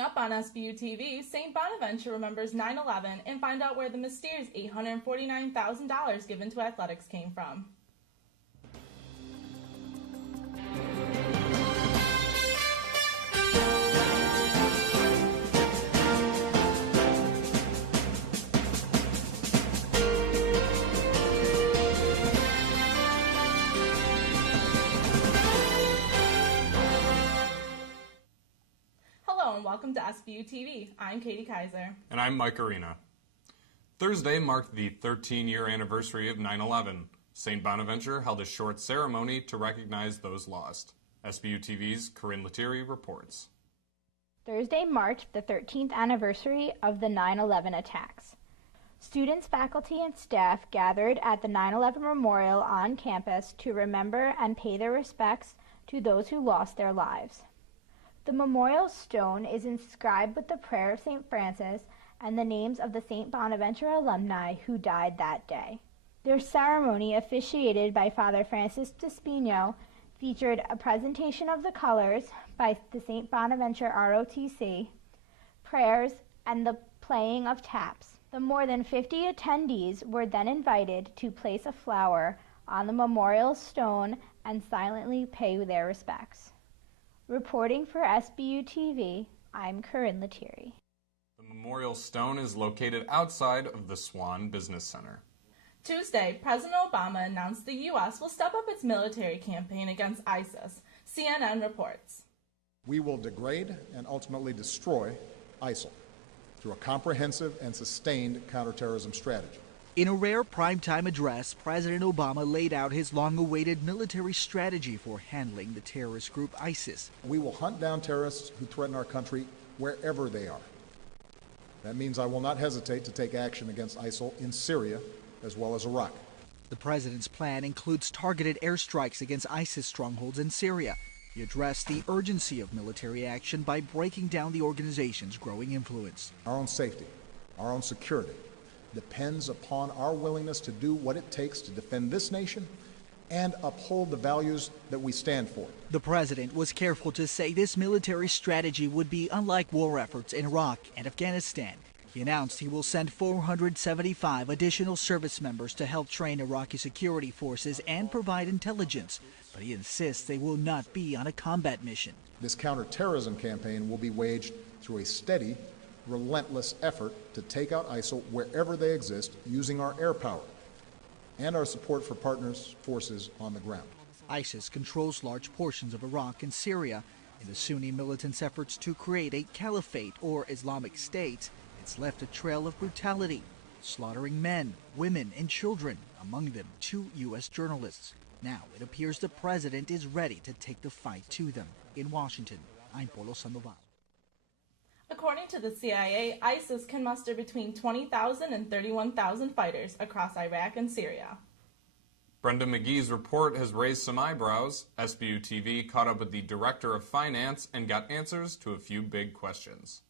Up on SBU TV, St. Bonaventure remembers 9/11 and find out where the mysterious $849,000 given to athletics came from. And welcome to SBU TV. I'm Katie Kaiser. And I'm Mike Arena. Thursday marked the 13-year anniversary of 9/11. St. Bonaventure held a short ceremony to recognize those lost. SBU TV's Corinne Lettieri reports. Thursday marked the 13th anniversary of the 9/11 attacks. Students, faculty, and staff gathered at the 9/11 Memorial on campus to remember and pay their respects to those who lost their lives. The memorial stone is inscribed with the prayer of St. Francis and the names of the St. Bonaventure alumni who died that day. Their ceremony, officiated by Father Francis Despino, featured a presentation of the colors by the St. Bonaventure ROTC, prayers, and the playing of taps. The more than 50 attendees were then invited to place a flower on the memorial stone and silently pay their respects. Reporting for SBU TV, I'm Corinne Lettieri. The memorial stone is located outside of the Swan Business Center. Tuesday, President Obama announced the U.S. will step up its military campaign against ISIS. CNN reports. We will degrade and ultimately destroy ISIL through a comprehensive and sustained counterterrorism strategy. In a rare primetime address, President Obama laid out his long-awaited military strategy for handling the terrorist group ISIS. We will hunt down terrorists who threaten our country wherever they are. That means I will not hesitate to take action against ISIL in Syria as well as Iraq. The president's plan includes targeted airstrikes against ISIS strongholds in Syria. He addressed the urgency of military action by breaking down the organization's growing influence. Our own safety, our own security, depends upon our willingness to do what it takes to defend this nation and uphold the values that we stand for. The president was careful to say this military strategy would be unlike war efforts in Iraq and Afghanistan. He announced he will send 475 additional service members to help train Iraqi security forces and provide intelligence, but he insists they will not be on a combat mission. This counterterrorism campaign will be waged through a steady, relentless effort to take out ISIL wherever they exist using our air power and our support for partners' forces on the ground. ISIS controls large portions of Iraq and Syria. In the Sunni militants' efforts to create a caliphate or Islamic state, it's left a trail of brutality, slaughtering men, women, and children, among them 2 U.S. journalists. Now it appears the president is ready to take the fight to them. In Washington, I'm Polo Sandoval. According to the CIA, ISIS can muster between 20,000 and 31,000 fighters across Iraq and Syria. Brenda McGee's report has raised some eyebrows. SBU TV caught up with the Director of Finance and got answers to a few big questions.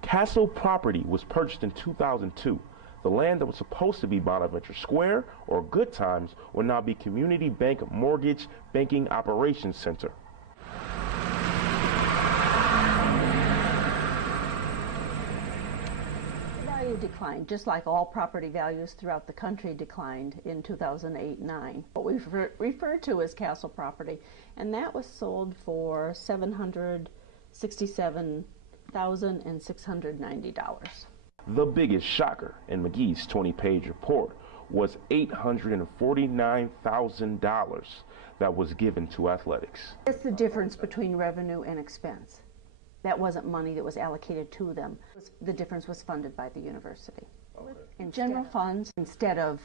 Castle property was purchased in 2002. The land that was supposed to be Bonaventure Square or Good Times will now be Community Bank Mortgage Banking Operations Center. Declined, just like all property values throughout the country declined in 2008-9. What we refer to as castle property, and that was sold for $767,690. The biggest shocker in McGee's 20-page report was $849,000 that was given to athletics. That's the difference between revenue and expense. That wasn't money that was allocated to them. The difference was funded by the university. In general funds instead of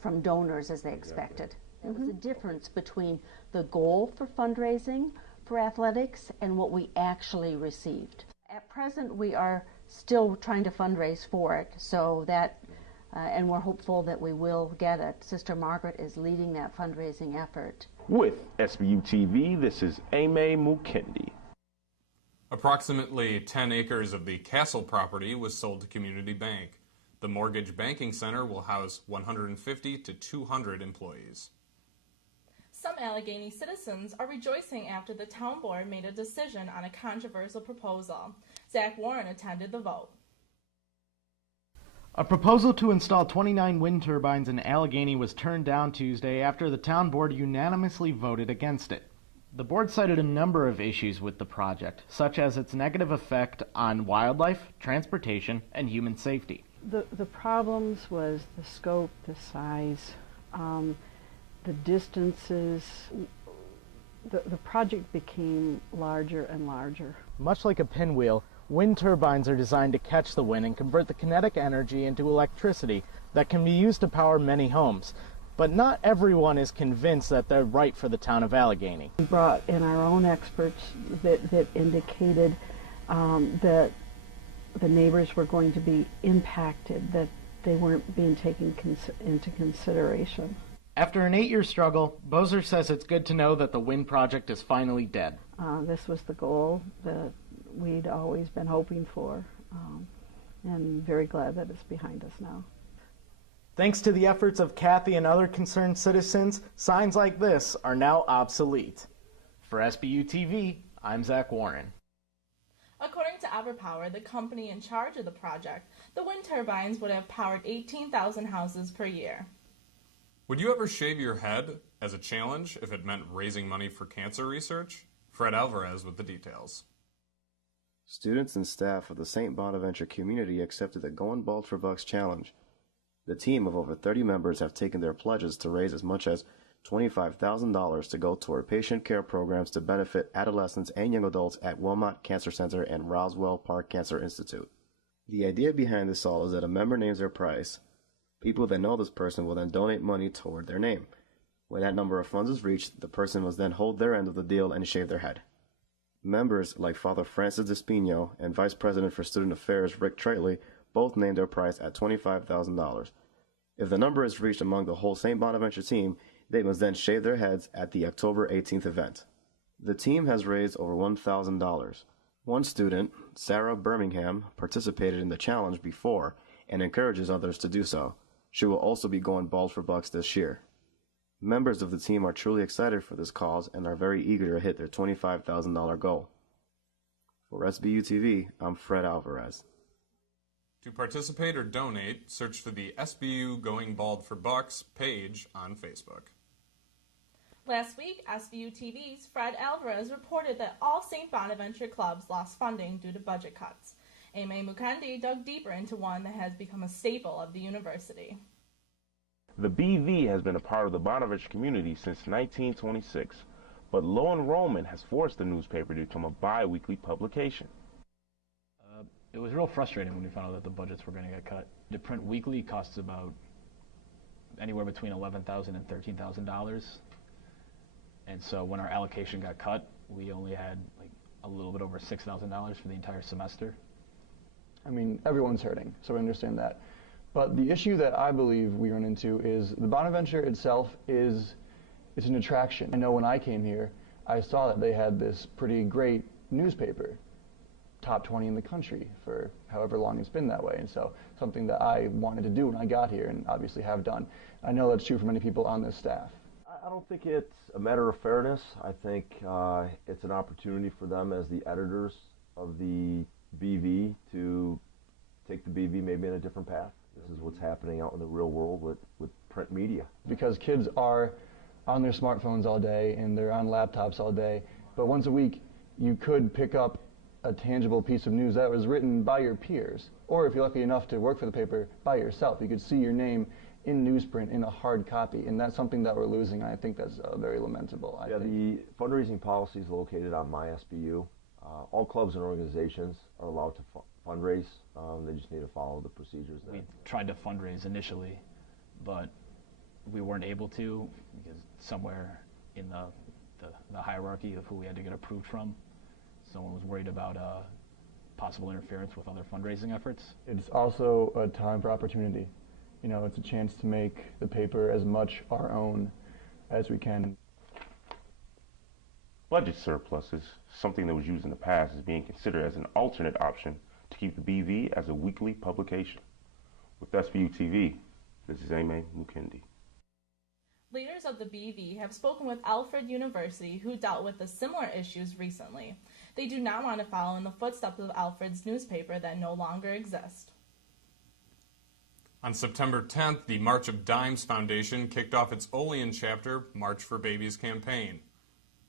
from donors as they expected. There was a difference between the goal for fundraising for athletics and what we actually received. At present, we are still trying to fundraise for it, so that, and we're hopeful that we will get it. Sister Margaret is leading that fundraising effort. With SBU TV, this is Aimee Mukendi. Approximately 10 acres of the castle property was sold to Community Bank. The Mortgage Banking Center will house 150 to 200 employees. Some Allegheny citizens are rejoicing after the town board made a decision on a controversial proposal. Zach Warren attended the vote. A proposal to install 29 wind turbines in Allegheny was turned down Tuesday after the town board unanimously voted against it. The board cited a number of issues with the project, such as its negative effect on wildlife, transportation, and human safety. The problems was the scope, the size, the distances. The project became larger and larger. Much like a pinwheel, wind turbines are designed to catch the wind and convert the kinetic energy into electricity that can be used to power many homes. But not everyone is convinced that they're right for the town of Allegheny. We brought in our own experts that indicated that the neighbors were going to be impacted, that they weren't being taken into consideration. After an 8-year struggle, Bozer says it's good to know that the wind project is finally dead. This was the goal that we'd always been hoping for, and very glad that it's behind us now. Thanks to the efforts of Kathy and other concerned citizens, signs like this are now obsolete. For SBU TV, I'm Zach Warren. According to EverPower, the company in charge of the project, the wind turbines would have powered 18,000 houses per year. Would you ever shave your head as a challenge if it meant raising money for cancer research? Fred Alvarez with the details. Students and staff of the St. Bonaventure community accepted the Going Bald for Bucks challenge. The team of over 30 members have taken their pledges to raise as much as $25,000 to go toward patient care programs to benefit adolescents and young adults at Wilmot Cancer Center and Roswell Park Cancer Institute. The idea behind this all is that a member names their price. People that know this person will then donate money toward their name. When that number of funds is reached, the person must then hold their end of the deal and shave their head. Members like Father Francis Despino and Vice President for Student Affairs Rick Traitley both named their price at $25,000. If the number is reached among the whole St. Bonaventure team, they must then shave their heads at the October 18th event. The team has raised over $1,000. One student, Sarah Birmingham, participated in the challenge before and encourages others to do so. She will also be going bald for bucks this year. Members of the team are truly excited for this cause and are very eager to hit their $25,000 goal. For SBU TV, I'm Fred Alvarez. To participate or donate, search for the SBU Going Bald for Bucks page on Facebook. Last week, SBU TV's Fred Alvarez reported that all St. Bonaventure clubs lost funding due to budget cuts. Aimee Mukendi dug deeper into one that has become a staple of the university. The BV has been a part of the Bonaventure community since 1926, but low enrollment has forced the newspaper to become a bi-weekly publication. It was real frustrating when we found out that the budgets were going to get cut. To print weekly costs about anywhere between $11,000 and $13,000. And so when our allocation got cut, we only had like a little bit over $6,000 for the entire semester. I mean, everyone's hurting, so we understand that. But the issue that I believe we run into is the Bonaventure itself it's an attraction. I know when I came here, I saw that they had this pretty great newspaper, top 20 in the country for however long it's been that way. And so something that I wanted to do when I got here and obviously have done. I know that's true for many people on this staff. I don't think it's a matter of fairness. I think it's an opportunity for them as the editors of the BV to take the BV maybe in a different path. This is what's happening out in the real world with print media. Because kids are on their smartphones all day and they're on laptops all day, but once a week you could pick up a tangible piece of news that was written by your peers, or if you're lucky enough to work for the paper, by yourself. You could see your name in newsprint in a hard copy, and that's something that we're losing. I think that's very lamentable. The fundraising policy is located on my SBU. All clubs and organizations are allowed to fundraise. They just need to follow the procedures there. We tried to fundraise initially, but we weren't able to because somewhere in the hierarchy of who we had to get approved from, someone was worried about possible interference with other fundraising efforts. It's also a time for opportunity. You know, it's a chance to make the paper as much our own as we can. Budget surpluses, something that was used in the past, is being considered as an alternate option to keep the BV as a weekly publication. With SBU TV, this is Aimee Mukendi. Leaders of the BV have spoken with Alfred University, who dealt with the similar issues recently. They do not want to follow in the footsteps of Alfred's newspaper that no longer exists. On September 10th, the March of Dimes Foundation kicked off its Olean chapter March for Babies campaign.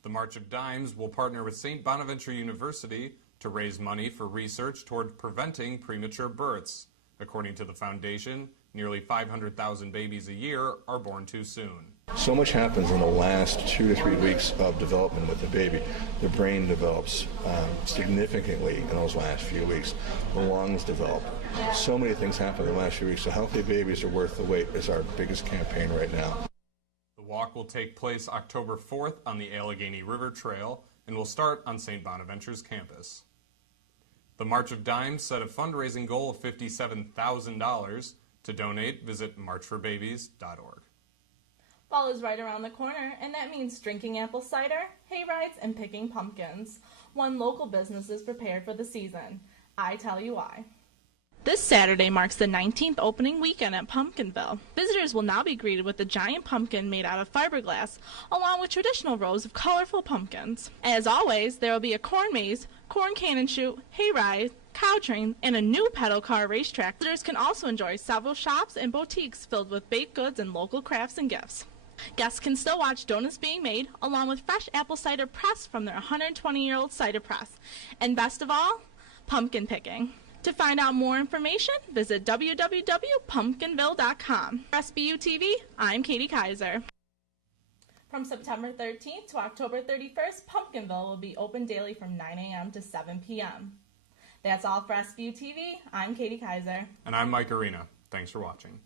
The March of Dimes will partner with St. Bonaventure University to raise money for research toward preventing premature births. According to the foundation, nearly 500,000 babies a year are born too soon. So much happens in the last 2 to 3 weeks of development with the baby. The brain develops significantly in those last few weeks. The lungs develop. So many things happen in the last few weeks. So healthy babies are worth the wait is our biggest campaign right now. The walk will take place October 4th on the Allegheny River Trail and will start on St. Bonaventure's campus. The March of Dimes set a fundraising goal of $57,000. To donate, visit marchforbabies.org. Fall is right around the corner, and that means drinking apple cider, hay rides, and picking pumpkins. One local business is prepared for the season. I tell you why. This Saturday marks the 19th opening weekend at Pumpkinville. Visitors will now be greeted with a giant pumpkin made out of fiberglass, along with traditional rows of colorful pumpkins. As always, there will be a corn maze, corn cannon shoot, hayride, cow train, and a new pedal car racetrack. Visitors can also enjoy several shops and boutiques filled with baked goods and local crafts and gifts. Guests can still watch donuts being made, along with fresh apple cider pressed from their 120-year-old cider press. And best of all, pumpkin picking. To find out more information, visit www.pumpkinville.com. For SBU TV, I'm Katie Kaiser. From September 13th to October 31st, Pumpkinville will be open daily from 9 a.m. to 7 p.m. That's all for SBU TV. I'm Katie Kaiser. And I'm Mike Arena. Thanks for watching.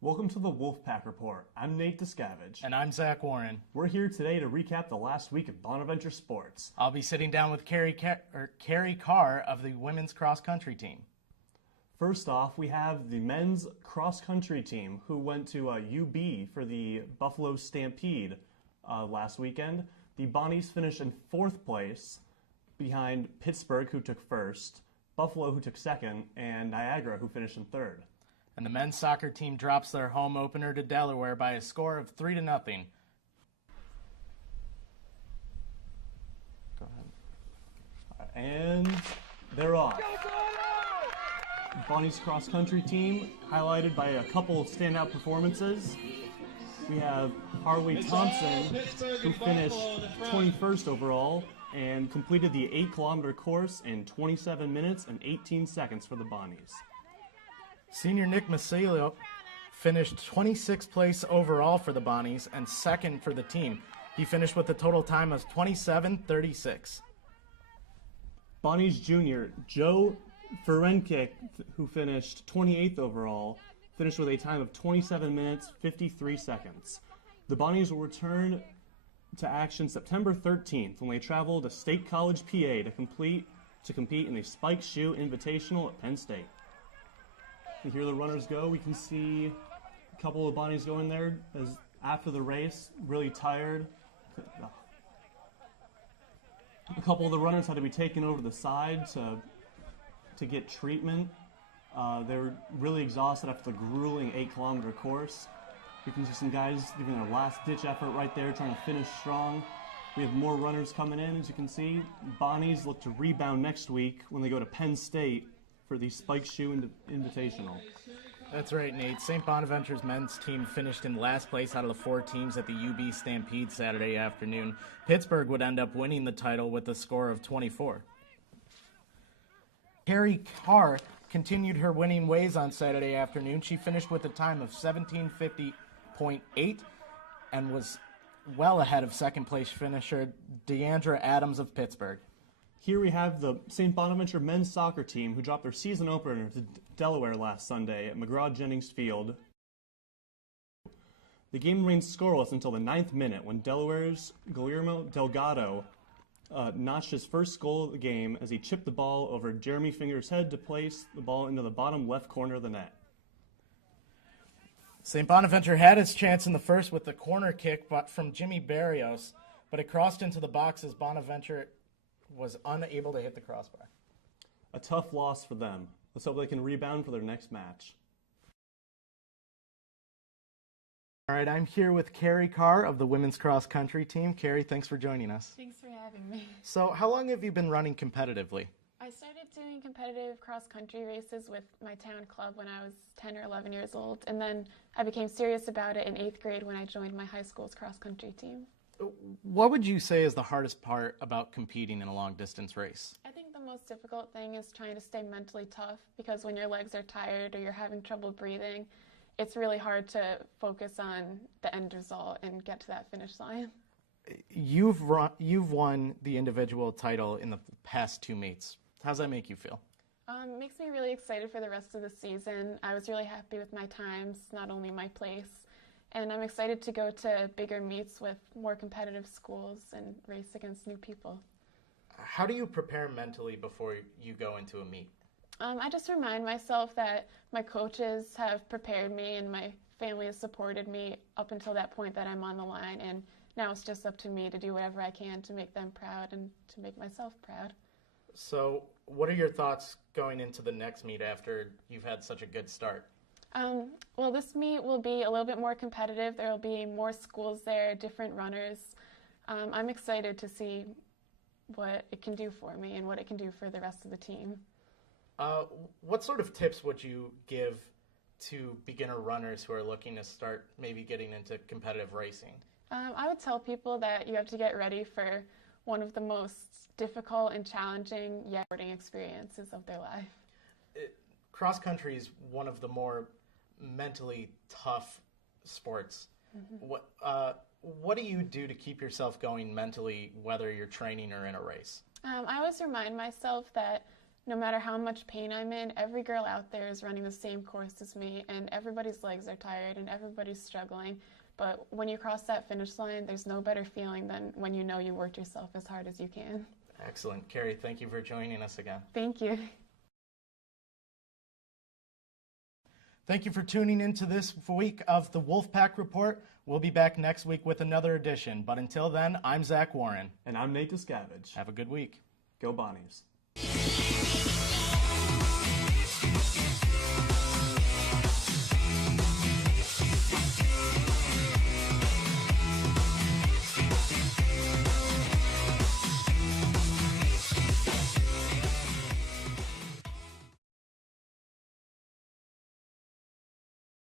Welcome to the Wolfpack Report. I'm Nate Discavage. And I'm Zach Warren. We're here today to recap the last week of Bonaventure sports. I'll be sitting down with Carrie Carr of the women's cross-country team. First off, we have the men's cross-country team who went to UB for the Buffalo Stampede last weekend. The Bonnies finished in 4th place behind Pittsburgh, who took 1st, Buffalo, who took 2nd, and Niagara, who finished in 3rd. And the men's soccer team drops their home opener to Delaware by a score of 3-0. Go ahead. And they're off. Bonnie's cross-country team, highlighted by a couple of standout performances. We have Harley Thompson, who finished 21st overall and completed the 8-kilometer course in 27 minutes and 18 seconds for the Bonnies. Senior Nick Masilio finished 26th place overall for the Bonnies and 2nd for the team. He finished with a total time of 27:36. Bonnies junior Joe Ferenke, who finished 28th overall, finished with a time of 27 minutes, 53 seconds. The Bonnies will return to action September 13th when they travel to State College, PA to compete in the Spike Shoe Invitational at Penn State. And here the runners go. We can see a couple of Bonnies going there as after the race, really tired. A couple of the runners had to be taken over to the side to get treatment. They were really exhausted after the grueling 8-kilometer course. We can see some guys giving their last-ditch effort right there, trying to finish strong. We have more runners coming in, as you can see. Bonnies look to rebound next week when they go to Penn State for the Spike Shoe Invitational. That's right, Nate. St. Bonaventure's men's team finished in last place out of the 4 teams at the UB Stampede Saturday afternoon. Pittsburgh would end up winning the title with a score of 24. Carrie Carr continued her winning ways on Saturday afternoon. She finished with a time of 17:50.8 and was well ahead of second-place finisher Deandra Adams of Pittsburgh. Here we have the St. Bonaventure men's soccer team who dropped their season opener to Delaware last Sunday at McGraw-Jennings Field. The game remained scoreless until the 9th minute when Delaware's Guillermo Delgado notched his first goal of the game as he chipped the ball over Jeremy Finger's head to place the ball into the bottom left corner of the net. St. Bonaventure had its chance in the first with the corner kick from Jimmy Barrios, but it crossed into the box as Bonaventure was unable to hit the crossbar. A tough loss for them. Let's hope they can rebound for their next match. All right, I'm here with Carrie Carr of the women's cross country team. Carrie, thanks for joining us. Thanks for having me. So, how long have you been running competitively? I started doing competitive cross country races with my town club when I was 10 or 11 years old, and then I became serious about it in 8th grade when I joined my high school's cross country team. What would you say is the hardest part about competing in a long distance race? I think the most difficult thing is trying to stay mentally tough, because when your legs are tired or you're having trouble breathing, it's really hard to focus on the end result and get to that finish line. You've won the individual title in the past 2 meets. How does that make you feel? It makes me really excited for the rest of the season. I was really happy with my times, not only my place, and I'm excited to go to bigger meets with more competitive schools and race against new people. How do you prepare mentally before you go into a meet? I just remind myself that my coaches have prepared me and my family has supported me up until that point that I'm on the line, and now it's just up to me to do whatever I can to make them proud and to make myself proud. So, what are your thoughts going into the next meet after you've had such a good start? Well, this meet will be a little bit more competitive. There will be more schools there, different runners. I'm excited to see what it can do for me and what it can do for the rest of the team. What sort of tips would you give to beginner runners who are looking to start maybe getting into competitive racing? I would tell people that you have to get ready for one of the most difficult and challenging yet rewarding experiences of their life. Cross country is one of the more mentally tough sports. Mm-hmm. What do you do to keep yourself going mentally, whether you're training or in a race? I always remind myself that no matter how much pain I'm in, every girl out there is running the same course as me, and everybody's legs are tired and everybody's struggling. But when you cross that finish line, there's no better feeling than when you know you worked yourself as hard as you can. Excellent. Carrie, thank you for joining us again. Thank you. Thank you for tuning in to this week of the Wolfpack Report. We'll be back next week with another edition. But until then, I'm Zach Warren. And I'm Nate Discavage. Have a good week. Go Bonnies.